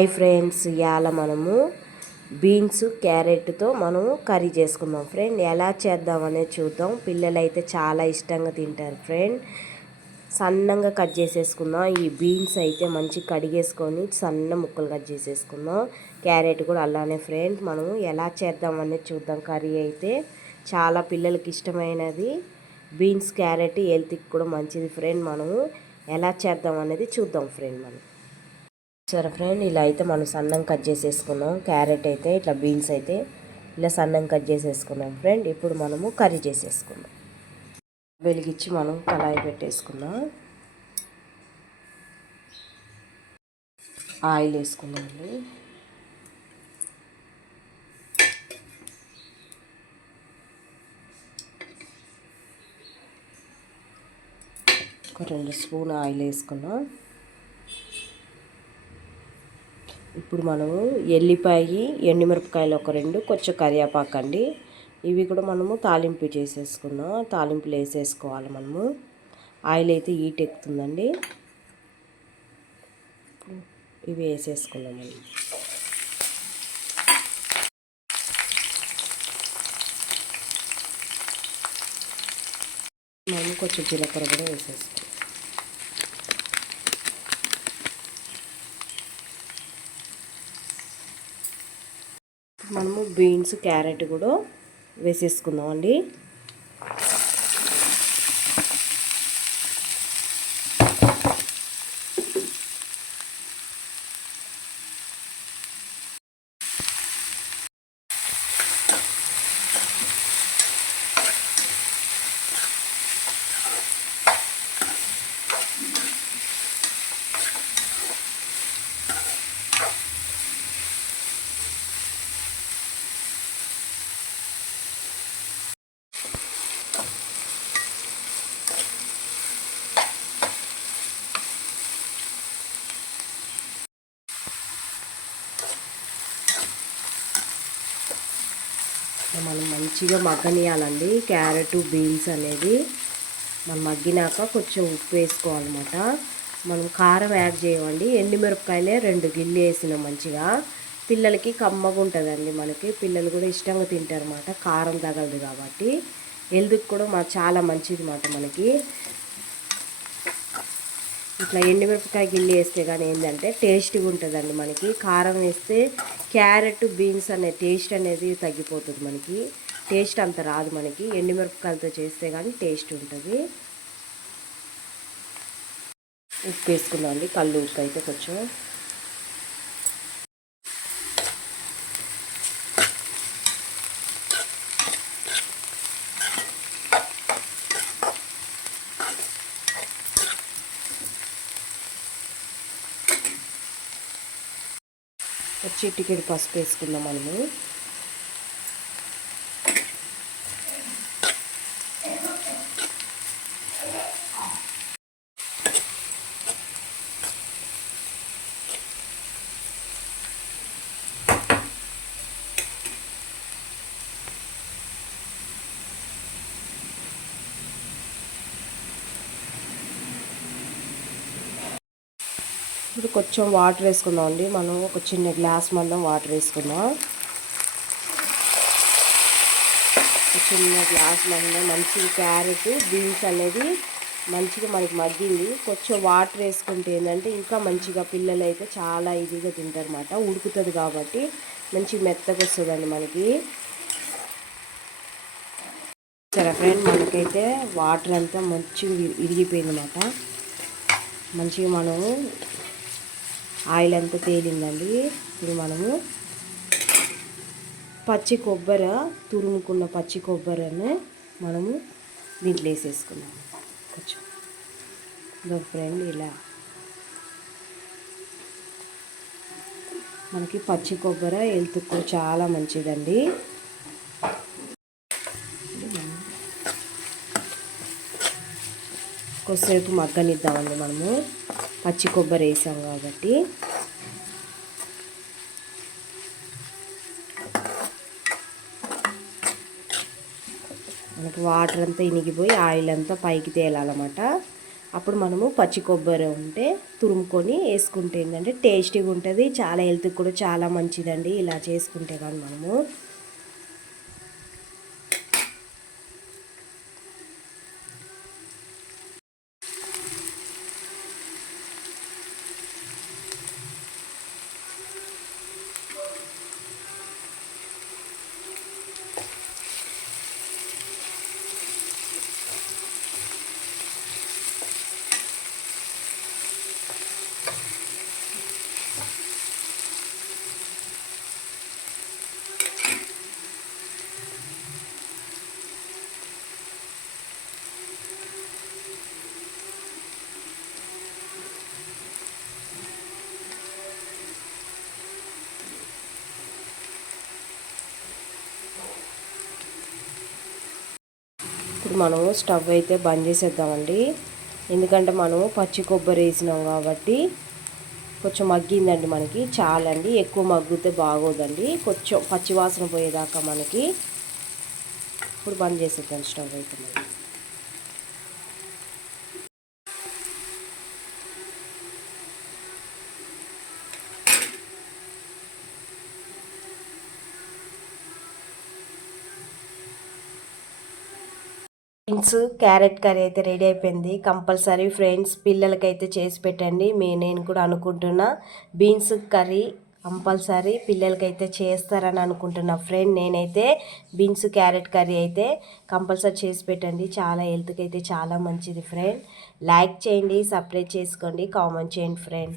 Hi friends ఇవాళ మనము beans క్యారెట్తో మనము కర్రీ చేసుకుందాం ఫ్రెండ్. ఎలా చేద్దామనేది చూద్దాం. పిల్లలు అయితే చాలా ఇష్టంగా తింటారు ఫ్రెండ్. సన్నంగా కట్ చేసేసుకుందాం. ఈ బీన్స్ అయితే మంచి కడిగేసుకొని సన్న ముక్కలు కట్ చేసేసుకుందాం. క్యారెట్ కూడా అలానే ఫ్రెండ్. మనము ఎలా చేద్దాం అనేది చూద్దాం. కర్రీ అయితే చాలా పిల్లలకి ఇష్టమైనది. బీన్స్ క్యారెట్ హెల్త్కి కూడా మంచిది ఫ్రెండ్. మనము ఎలా చేద్దాం అనేది చూద్దాం ఫ్రెండ్ మనం. సరే ఫ్రెండ్ ఇలా అయితే మనం సన్నం కట్ చేసేసుకున్నాం. క్యారెట్ అయితే ఇట్లా బీన్స్ అయితే ఇలా సన్నం కట్ చేసేసుకున్నాం. ఫ్రెండ్ ఇప్పుడు మనము కర్రీ చేసేసుకున్నాం వెలిగించి మనం కళాయి పెట్టేసుకుందాం. ఆయిల్ వేసుకుందామండి ఒక రెండు స్పూన్ ఆయిల్ వేసుకున్నాం. ఇప్పుడు మనము ఎల్లిపాయి ఎండుమిరపకాయలు ఒక రెండు కొంచెం కరివేపాకు అండి. ఇవి కూడా మనము తాలింపు చేసేసుకున్నాం తాలింపులు వేసేసుకోవాలి మనము. ఆయిల్ అయితే హీట్ ఎక్కుతుందండి. ఇవి వేసేసుకున్నామండి మనం కొంచెం జీలకర్ర కూడా వేసేసుకున్నాం మనము బీన్స్ క్యారెట్ కూడా వేసేసుకుందాం అండి మనం మంచిగా మగ్గనియాలండి. క్యారెట్ బీన్స్ అనేది మనం మగ్గినాక కొంచెం ఉప్పు వేసుకోవాలన్నమాట. మనం కారం యాడ్ చేయమండి. ఎండుమిరపకాయలే రెండు గిల్లి వేసినాం మంచిగా. పిల్లలకి కమ్మగా ఉంటుందండి మనకి. పిల్లలు కూడా ఇష్టంగా తింటారు అన్నమాట కారం తగలదు కాబట్టి. హెల్త్కి కూడా మా చాలా మంచిది అన్నమాట మనకి. ఇట్లా ఎండుమిరపకాయ గిల్లి వేస్తే కానీ ఏంటంటే టేస్ట్గా ఉంటుందండి మనకి. కారం వేస్తే క్యారెట్ బీన్స్ అనే టేస్ట్ అనేది తగ్గిపోతుంది మనకి. టేస్ట్ అంత రాదు మనకి. ఎండుమిరపకాయలతో చేస్తే కానీ టేస్ట్ ఉంటుంది. ఉప్పు వేసుకున్నాం అండి కళ్ళు ఉప్పు అయితే కొంచెం. చిటికెడు పసుపు వేసుకుందాం మనము. ఇప్పుడు కొంచెం వాటర్ వేసుకుందాం అండి. మనం ఒక చిన్న గ్లాస్ మందం వాటర్ వేసుకుందాం. ఒక చిన్న గ్లాస్ మందం మంచి క్యారెట్ బీన్స్ అనేది మంచిగా మనకి మగ్గింది. కొంచెం వాటర్ వేసుకుంటే ఏంటంటే ఇంకా మంచిగా పిల్లలు అయితే చాలా ఈజీగా తింటారనమాట ఉడుకుతుంది కాబట్టి మంచి మెత్తగా వస్తుందండి మనకి. సరే ఫ్రెండ్ మనకైతే వాటర్ అంతా మంచిగా ఇరిగిపోయింది అనమాట మంచిగా మనము ఆయిల్ అంతా తేలిందండి? ఇప్పుడు మనము పచ్చి కొబ్బరి తురుముకున్న పచ్చి కొబ్బరిని మనము దీంట్లో వేసేసుకున్నాము కొంచెం ఇదో ఫ్రెండ్ ఇలా మనకి పచ్చి కొబ్బరి హెల్త్కు చాలా మంచిదండి. కొద్దిసేపు మగ్గనిద్దామండి మనము. పచ్చి కొబ్బరి వేసాం కాబట్టి. మనకు వాటర్ అంతా ఇనిగిపోయి ఆయిల్ అంతా పైకి తేలాలన్నమాట. అప్పుడు మనము పచ్చి కొబ్బరి ఉంటే తురుముకొని వేసుకుంటే ఏంటంటే టేస్టీగా ఉంటుంది చాలా హెల్త్కి కూడా చాలా మంచిదండి. ఇలా చేసుకుంటే కానీ మనము. ఇప్పుడు మనము స్టవ్ అయితే బంద్ చేసేద్దామండి. ఎందుకంటే మనము పచ్చి కొబ్బరి వేసినాం కాబట్టి కొంచెం మగ్గిందండి మనకి. చాలండి ఎక్కువ మగ్గితే బాగోదండి. కొంచెం పచ్చివాసన పోయేదాకా మనకి. ఇప్పుడు బంద్ చేసేద్దాం స్టవ్ అయితే బీన్స్ క్యారెట్ కర్రీ అయితే రెడీ అయిపోయింది. కంపల్సరీ ఫ్రెండ్స్ పిల్లలకైతే చేసి పెట్టండి. మీ నేను కూడా అనుకుంటున్నా. బీన్స్ కర్రీ కంపల్సరీ పిల్లలకైతే చేస్తారని అనుకుంటున్నా ఫ్రెండ్. నేనైతే బీన్స్ క్యారెట్ కర్రీ అయితే కంపల్సరీ చేసి పెట్టండి. చాలా హెల్త్కి అయితే చాలా మంచిది ఫ్రెండ్. లైక్ చేయండి సపరేట్ చేసుకోండి కామెంట్ చేయండి ఫ్రెండ్.